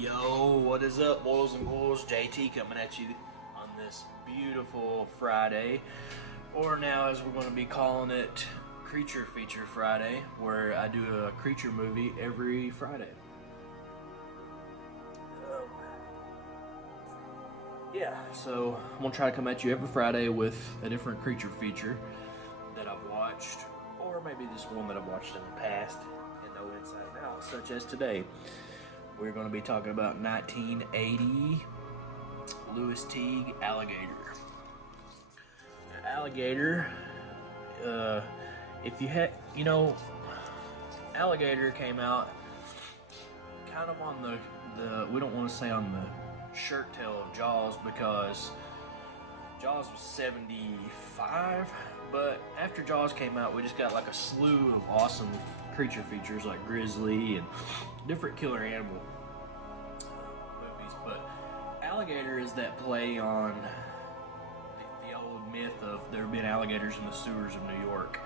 Yo, what is up, boys and ghouls? JT coming at you on this beautiful Friday, or now as we're going to be calling it, Creature Feature Friday, where I do a creature movie every Friday. So I'm going to try to come at you every Friday with a different creature feature that I've watched, or maybe just one that I've watched in the past and know inside and out, such as today. We're going to be talking about 1980 Louis Teague Alligator. Alligator, if you had, Alligator came out kind of on the we don't want to say on the shirt tail of Jaws, because Jaws was 75, but after Jaws came out, we just got like a slew of awesome creature features like grizzly and different killer animal movies. But Alligator is that play on the old myth of there being alligators in the sewers of New York.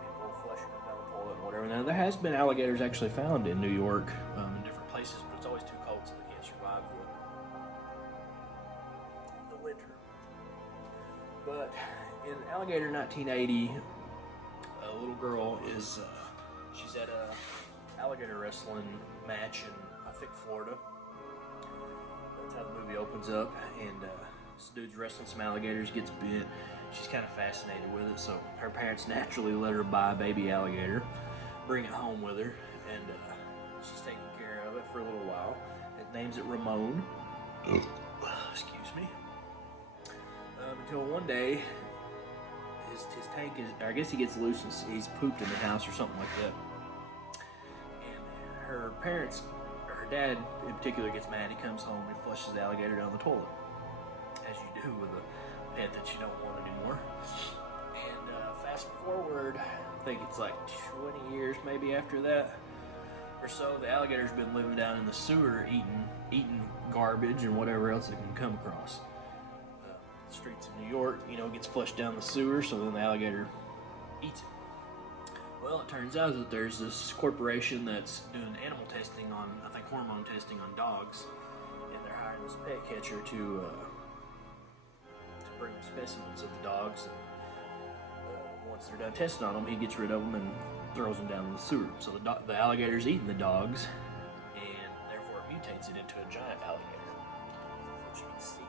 People flushing them down the toilet and whatever. Now there has been alligators actually found in New York in different places, but it's always too cold, so they can't survive the winter. But in Alligator 1980, a little girl is she's at a alligator wrestling match in, I think, Florida. That's how the movie opens up, and this dude's wrestling some alligators, gets bit. She's kind of fascinated with it, so her parents naturally let her buy a baby alligator, bring it home with her, and she's taking care of it for a little while. It names it Ramon. Excuse me. Until one day, his tank is, I guess he gets loose and he's pooped in the house or something like that. And her parents, or her dad in particular, gets mad. He comes home and flushes the alligator down the toilet, as you do with a pet that you don't want anymore. And fast forward, I think it's like 20 years maybe after that or so, the alligator's been living down in the sewer eating garbage and whatever else it can come across. Streets of New York, gets flushed down the sewer, so then the alligator eats it. Well, it turns out that there's this corporation that's doing animal testing on, I think, hormone testing on dogs, and they're hiring this pet catcher to bring specimens of the dogs. And once they're done testing on them, he gets rid of them and throws them down in the sewer. So the alligator's eating the dogs, and therefore it mutates it into a giant alligator, which you can see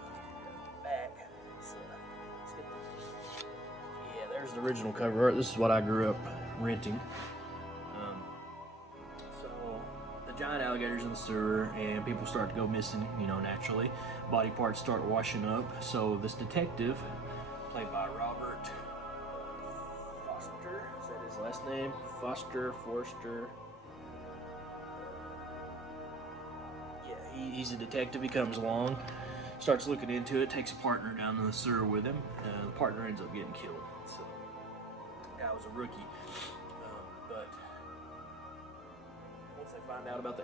back. Yeah, there's the original cover art. This is what I grew up renting. So the giant alligator's in the sewer, and people start to go missing, naturally. Body parts start washing up. So this detective, played by Robert Foster, is that his last name? Forster. He's a detective. He comes along, starts looking into it, takes a partner down to the sewer with him. The partner ends up getting killed. So, the guy was a rookie. But once they find out about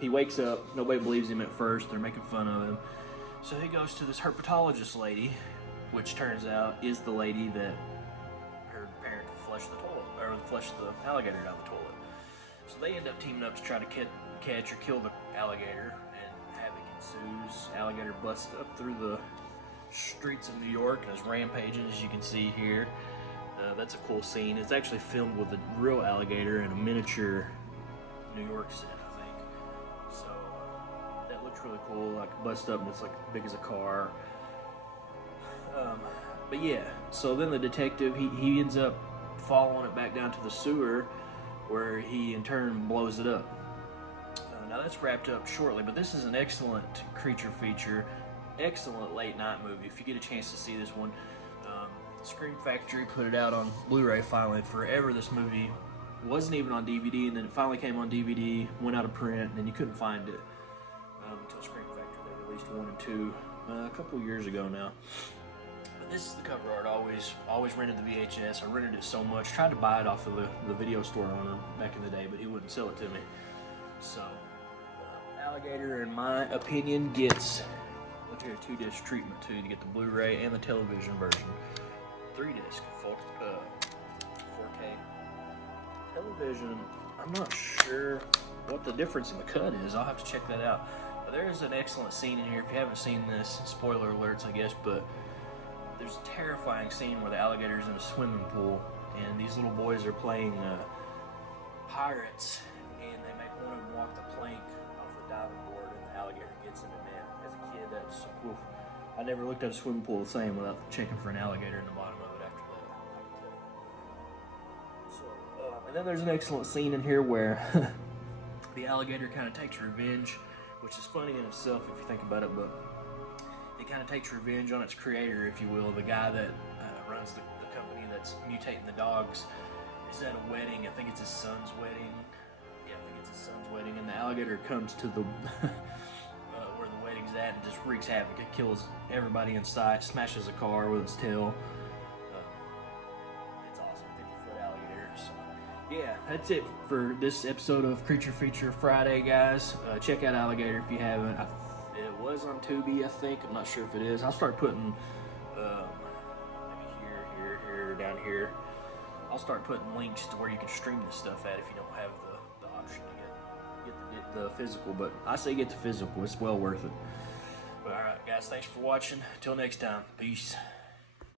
he wakes up, nobody believes him at first, they're making fun of him. So he goes to this herpetologist lady, which turns out is the lady that her parent flushed the toilet, or flushed the alligator down the toilet. So they end up teaming up to try to catch or kill the alligator, and havoc ensues. Alligator busts up through the streets of New York and is rampaging, as you can see here. That's a cool scene. It's actually filmed with a real alligator in a miniature New York set, I think. So that looks really cool. Like, busts up and it's like big as a car. But yeah, so then the detective, he ends up following it back down to the sewer, where he in turn blows it up. Now that's wrapped up shortly, but this is an excellent creature feature, excellent late night movie. If you get a chance to see this one, Scream Factory put it out on Blu-ray finally. Forever this movie wasn't even on DVD, and then it finally came on DVD, went out of print, and then you couldn't find it until Scream Factory. They released 1 and 2 a couple years ago now. But this is the cover art. Always rented the VHS. I rented it so much. Tried to buy it off of the video store owner back in the day, but he wouldn't sell it to me. So Alligator, in my opinion, gets, look here, 2-disc treatment too. You get the Blu-ray and the television version. 3-disc, 4K. Television, I'm not sure what the difference in the cut is. I'll have to check that out. But there is an excellent scene in here. If you haven't seen this, spoiler alerts, I guess, but there's a terrifying scene where the alligator's in a swimming pool, and these little boys are playing pirates, and they make one of them walk the plank off the diving board, and the alligator gets him. And man, as a kid, that's oof. I never looked at a swimming pool the same without checking for an alligator in the bottom of it after that. So, and then there's an excellent scene in here where the alligator kind of takes revenge, which is funny in itself if you think about it, but it kind of takes revenge on its creator, if you will. The guy that runs the company that's mutating the dogs is at a wedding. I think it's his son's wedding. Yeah, I think it's his son's wedding, and the alligator comes to the where the wedding's at and just wreaks havoc. It kills everybody in sight, smashes a car with its tail. It's awesome, 50-foot alligator. So, yeah, that's it for this episode of Creature Feature Friday, guys. Check out Alligator if you haven't. It was on Tubi, I think. I'm not sure if it is. I'll start putting maybe here, down here. I'll start putting links to where you can stream this stuff at if you don't have the option to get the physical. But I say get the physical. It's well worth it. But all right, guys, thanks for watching. Till next time, peace.